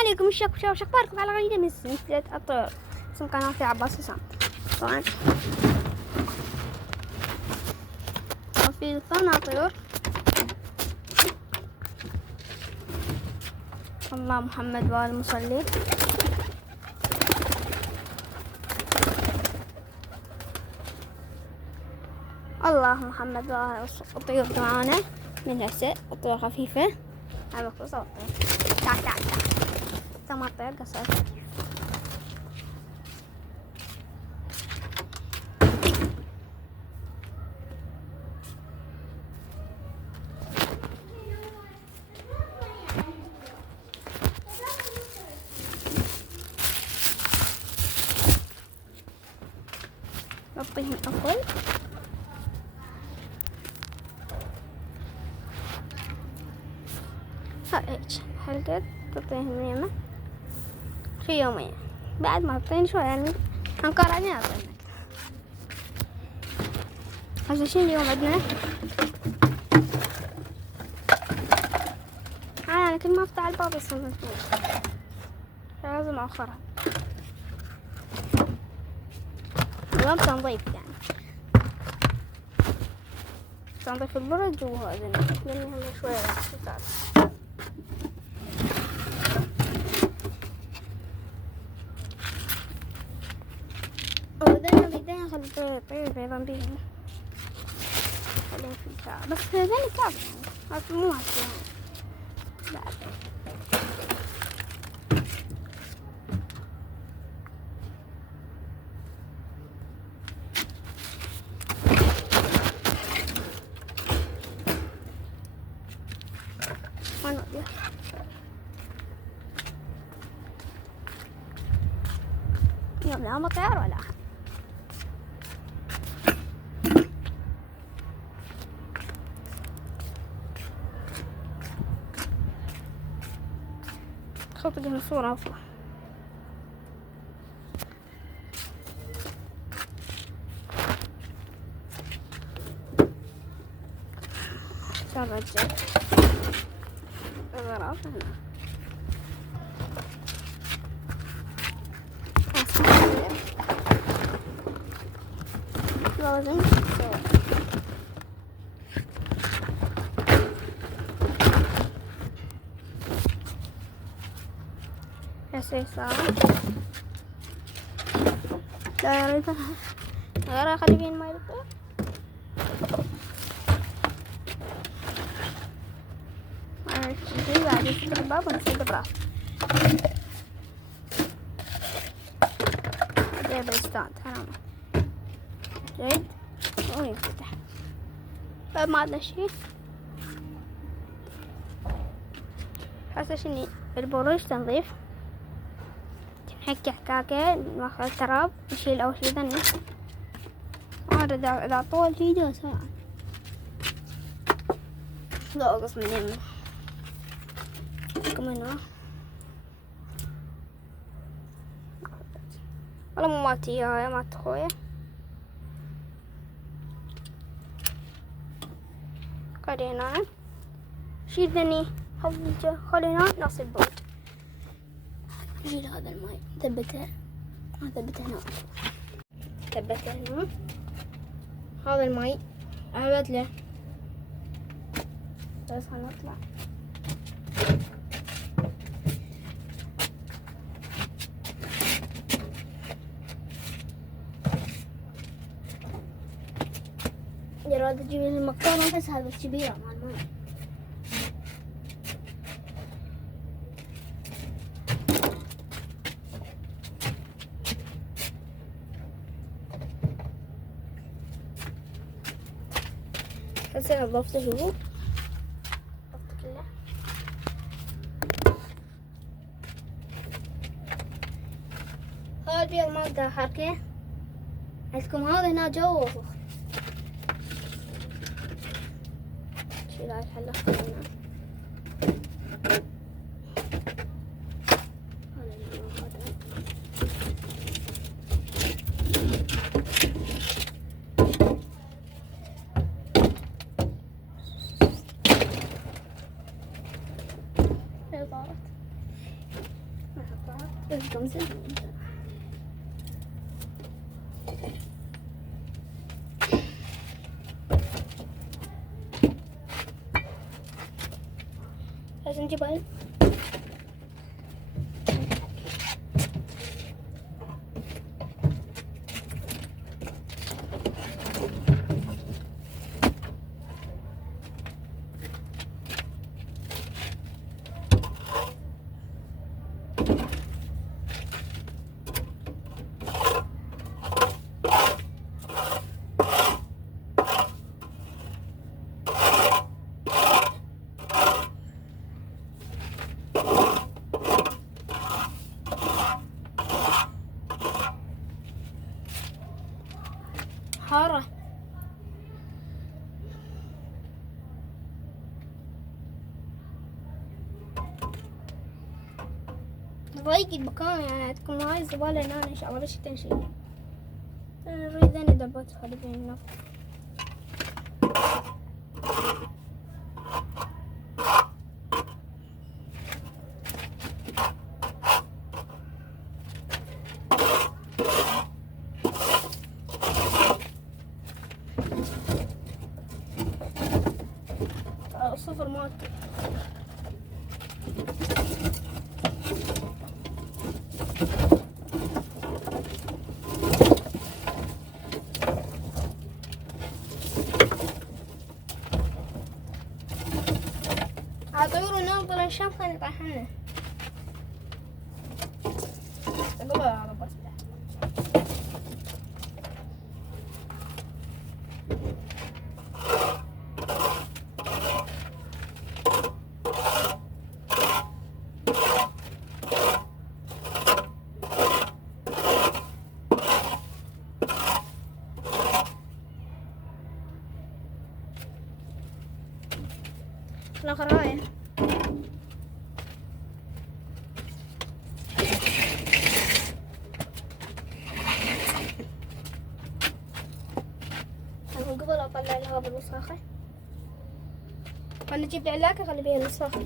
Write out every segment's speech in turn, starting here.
عليكم وش اخباركم على غريدة من سلسلة الطيور اسم قناتي عباس حسام. طبعا في ثمان طيور. الله محمد والمصلي. الله محمد والطيور معانا من هسه الطيور خفيفة. هاي مخلصة الطيور. تعال ثمان طيور قصير خفيف. نعطيهم أكل. هيك هالقد تعطيهم يمه في يومين. بعد ما تعطين شوي يعني هنقار علينا أعطينك. هسه شنو اليوم عندنا؟ أنا كل ما أفتح الباب يصير مفتوح، لازم أخرها. اليوم تنظيف يعني تنظيف البرد وهذا لأنهم شوية راح. وذين خلي بيضا بيهم خليهم في الكعب بس ذين كعب يعني مو هسه بعد. اليوم لا مطير ولا أحد. خطط من صورة أفضل. شوف الجد الغراب هنا لازم نسوي هسه صار لا يريدها غير أخلي بين ما يريدها. بعد يفتح الباب ونسيب الراس جايب الستاند حرام جيد وينفتح. بعد ما عندنا شي هسه شني البروج تنظيف. نحكي حكاكة ناخذ التراب نشيل أول شي ثاني. هذا إذا طول فيديو ساعة لا أقص من يمه كمان والله مو مالتي هاي مالت أخويا. خلينا شي ثاني حفظ خلينا نصب بود. نشيل هذا الماي ثبته هنا ثبته هنا. هذا الماي أبد له بس هنطلع يراد تجيب المقطورة بس هذا الكبيرة مع الماء. هسه نظفته هو نظفته كله. هذا البيض مالته حركة عندكم هذا هنا جوا وفوق. شيل هاي الحلة هنا. صارت نحطها بالقمص. لازم نجيبها. حارة. ضيق المكان يعني تكون هاي الزبالة هنا إن شاء الله بس تنشي. أنا أريد أن أدبت خلي بيننا. صفر مالتي. عطيرو ناظر الشمس خلينا نطيحنا. تقول يا رب بس الآخر هاي. قبل أطلع لها بالوساخة. أنا أجيب العلاقة خلي بيها الوساخة.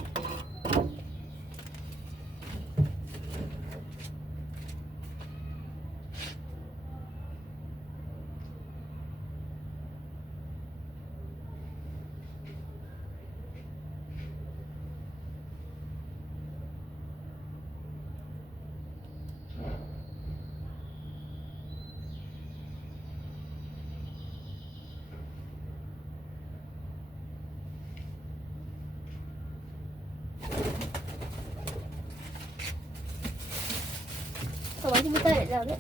طبعا دي مثال الأولى.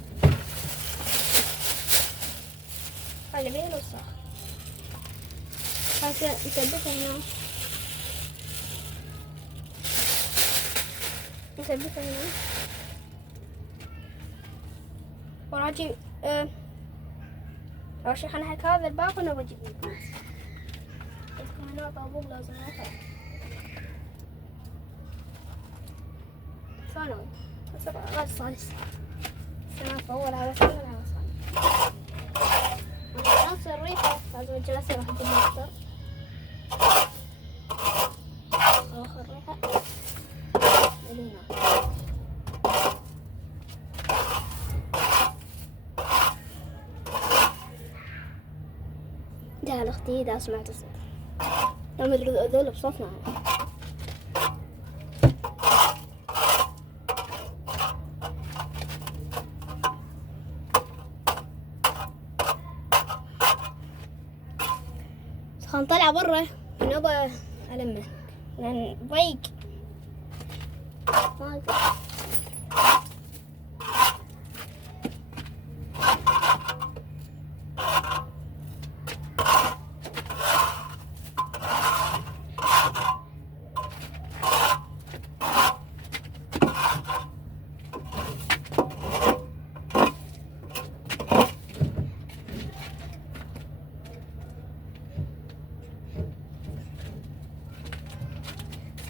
خلي بيها الوساخة. هسه نثبتها هنا. نثبتها هنا. وراجي أول شي خلينا نحك هذا الباب وأنا بجيب المقاس. عندكم هنا طابوق لازم ناخذ. ثانوي. غير صالح. السنة الأولى على السنة على الصالح. نفس الريحة لازم الجلسة راح تجيبها أكثر. آخر ريحة. ملينا. ده أختي ده سمعت الصوت. لو مدري ذول بصوتنا. خلنا نطلع برا نبى ألمه لأن ضيق ما أقدر.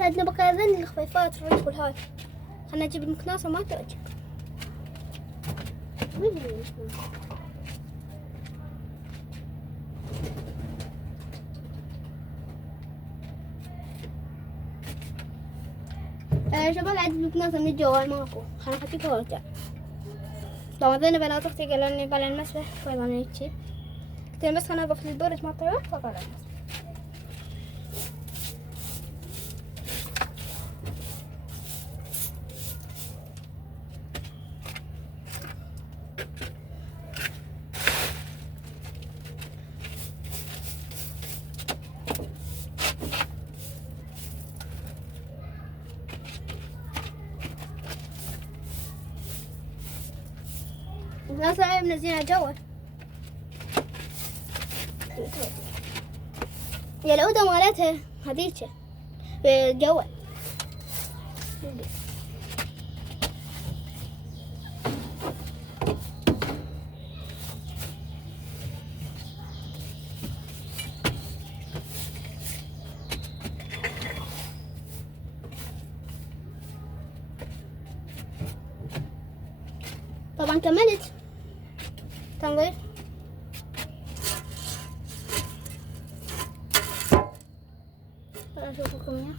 عندنا بقى ذن الخفيفات الريح والهاي. خلنا نجيب المكناسة ما تعجب. وين هي المكناسة؟ شباب عاد بتناظر من الجوال ماكو. خلنا نحكيك وارجع. طبعا ذي بنات اختي قالوا لي طالع المسبح ويلا نيجي. قلت لهم بس خلنا نضيف البرج مع الطيور فطلع المسبح. الناس منزلين الجوال. يا الأوضة مالتها هذيك الجوال. طبعا كملت تنظيف. اشوفكم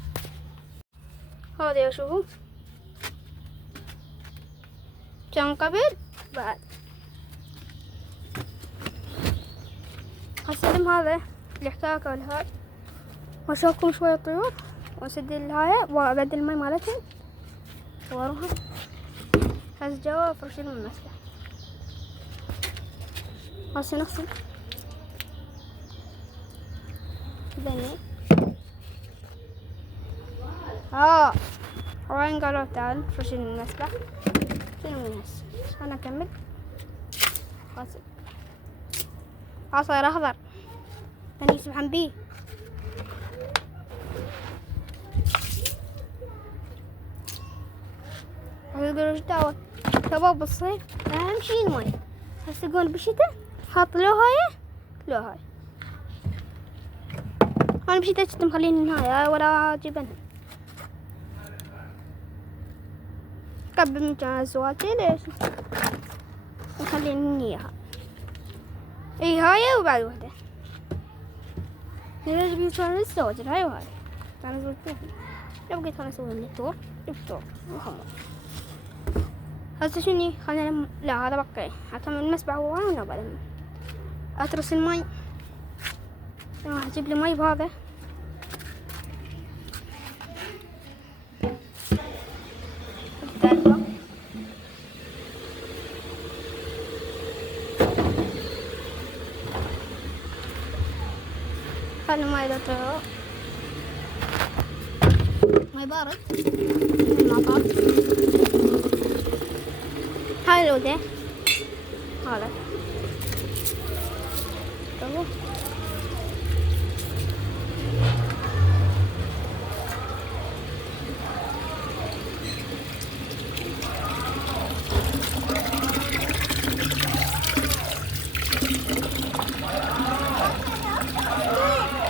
يا هذا شوفوا كان قبل بعد. هسلم هذا الحكاكة والهاي واشوفكم شوية طيور واسد الهاي وابدل المي مالتهم واروح هز جوا فرش المسبح. هسه نغسل بني وين قالوا تعال فرش المسبح. شنو من هسه انا اكمل غسل. صاير اخضر ثاني يسبحن بيه. يقولوا ايش دعوة شباب بالصيف اهم شي المي. هسه يقول بالشتاء حاط له هاي انا بالشتاء كنت مخلين هاي ولا جبن قبل من كان الزواج ليش مخلين اياها. اي هاي وبعد وحده ليش بيصير الزواج هاي وهاي انا زوجتها. لو بقيت خلاص اسوي الدكتور دكتور محمد. هسه شني خلينا لا هذا بقي حتى من المسبح وانا بعد اترس المي. راح اجيب لي مي بهذا خلي المي للطيور مي بارد المطر. هاي الأوضة هذا تمام.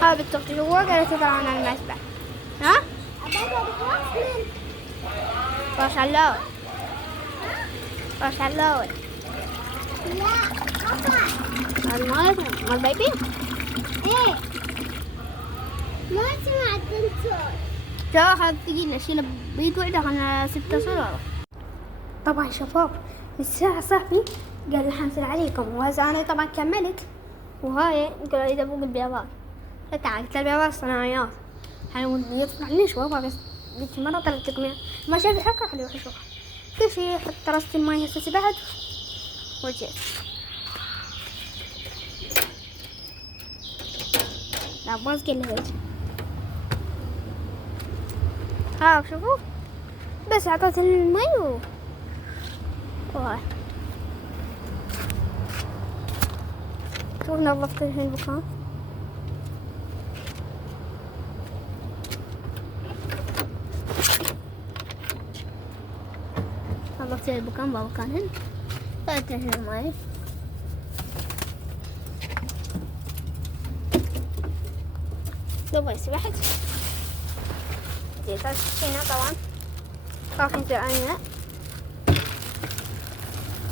هذا بنت جوا قالت تطلع عن المسبح. ها؟ راش علاوي راش علاوي. لا هذا مالتنا مال بيبي. ايه ما سمعت الصوت. جا هذا ثقيل اشيله بيد وحده خلنا 6 صغار. طبعا شباب الساعة صاحبي قال لي حنزل عليكم وهذا انا طبعا كملت وهاي قالوا لي دبوق البيضات. تعال قلت البيضات صناعيات يطلع لي شوفها بس ذيك مرة طلعت لكم ما شاف الحكة خليه يروح يشوفها. كل شي حتى رصت الماي هسه سبعت وجيت. لا باز قال له ها شوفوا بس عطيت الماي وهاي شوف نظفت المكان. نظفت المكان بمكانهن طلعت الماي. دوبي سبحت جيت هنا طبعا خاف ينزل علينا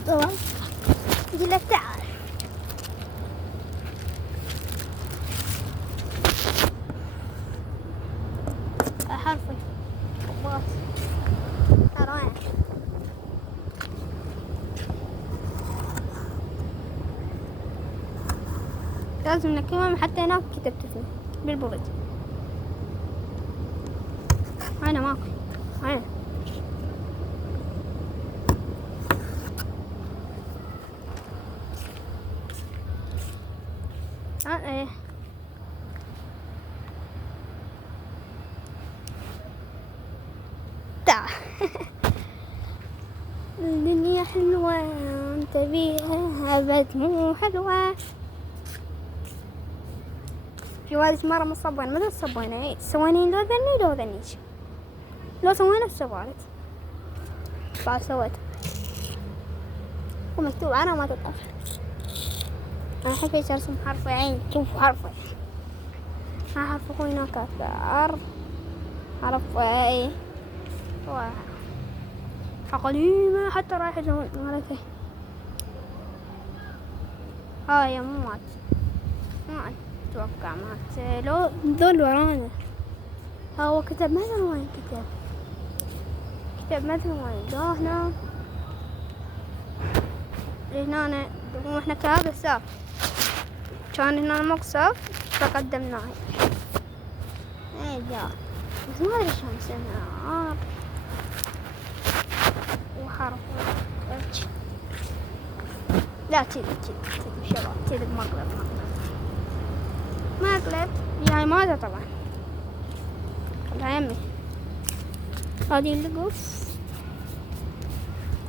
طبعا قلت تعال حرفي باص لازم نكمل حتى هناك كتبت اسمي بالبرد. أنا ماكل أنا إيه تعال. الدنيا حلوة وانت بيها أبد مو حلوة. في والدة مرة من الصبوانة مثل الصبوانة سوانين لو ذني لو ذنيش لو سوينا السوالت بعد سويت ومكتوب أنا ما تتأخر. أنا أحب أرسم حرف عين. شوف حرف حرف أخوي كثر حرف أي قديمة حتى رايحة زمان مالك يا مو مات ما أتوقع مات لو ذول ورانا. هو كتب مثل وين كتب مثل وين لو هنا واحنا كهذا الساف كان هنا مقصف فقدمناه. ايه جا بس ما ادري شلون سنة وحرف لا كذي شباب كذي مقلب يعني ماذا طبعا خلها يمي هذه اللقف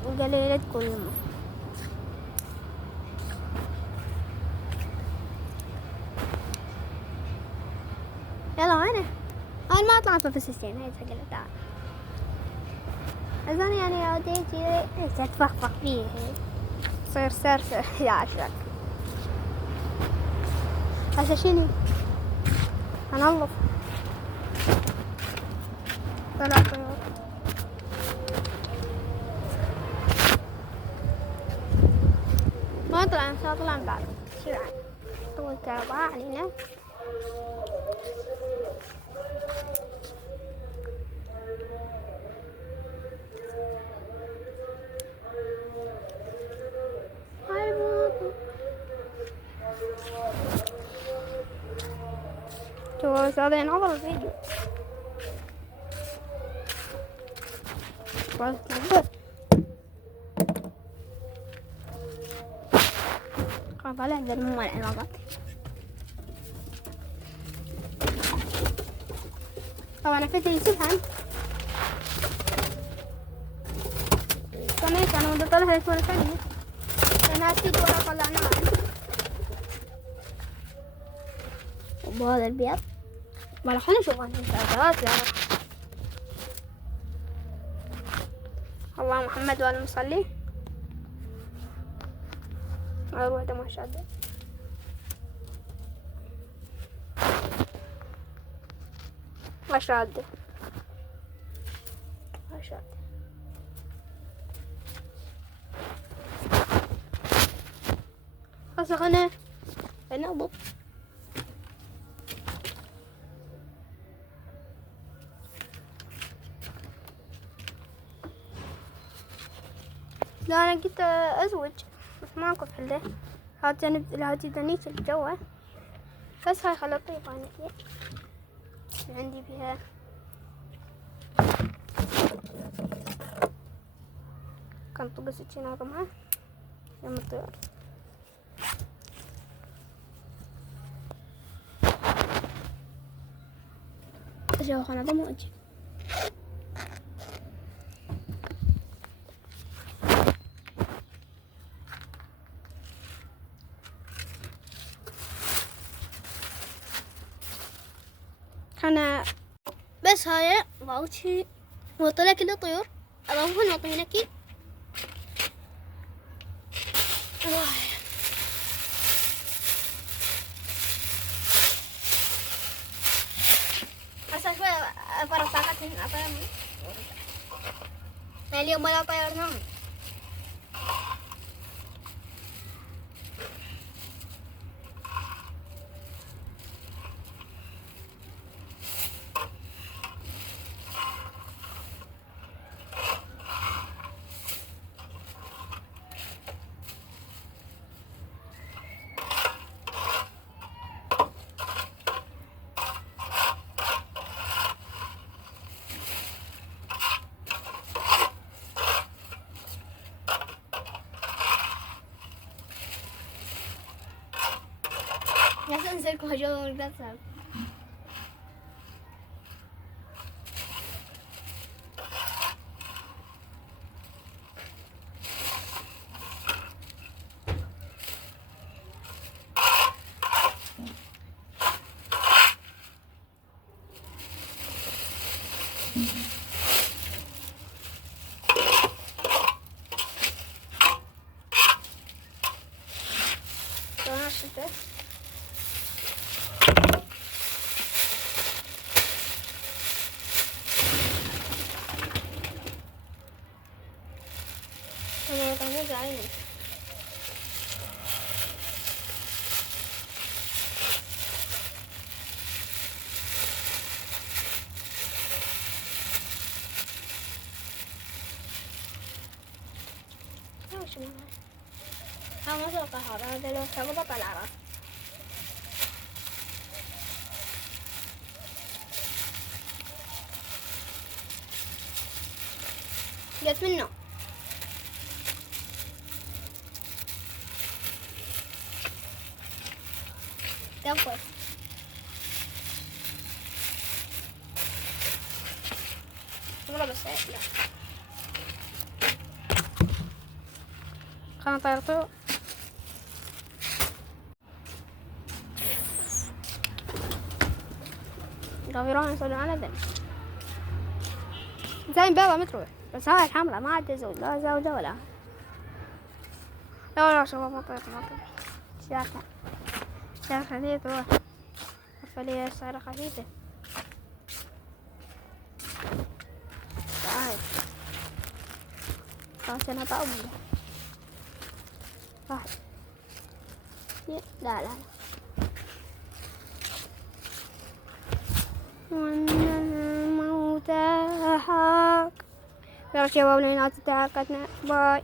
وقليلة كل يوم. يلا أنا ما أطلع في السيستين هاي ثقيلة تعال أظن يعني أوديتي تتفخفخ فيه صير سرسر يا عشرك هسه شنو هنظف طلع طيور ما طلع طلع من بعد شو يعني طول كهرباء علينا. شوف هذا ينعرض الفيديو خاف على هذا المو العلاقات. طبعا فتح يسبحن كمان كانوا بدي طلع هيك مرة ثانية الناس تيجي ولا طلعناه وبهذا البيض ولا خلينا نشوف المسلسلات يا الله محمد والمصلي غير واحدة ما شاء الله ما شاء الله ما شاء الله هسه أنا أنظف لا أنا قلت أزوج بس ماكو حله هاتي ذنيك الجوة بس هاي خلطي طيبة عندي بها كان طق سكينة معه يوم الطيور أشوف أنا ضموجي أنا بس هاي واوتشي وطلع كده طيور أضافهن وطينكي هسه شوي فرق طاقتهن أطيرهم اليوم ولا طيرناهم Ya se cogió el gato. Como también caen. Vamos a bajar de los tragos para palabras. Yasmin no. Ya fue. No lo sé, ya. خلنا طيرته. غفيرون يصلون على ذنب زين بيضة متروح بس هاي الحمراء ما عاد تزول لا زوجة ولا لا شباب ما طير شاف خفيف هو فلي سعر خفيفة هاي خلاص أنا طعم واحد لا وأن الموت حق يا شباب لنا تتعاقدنا باي.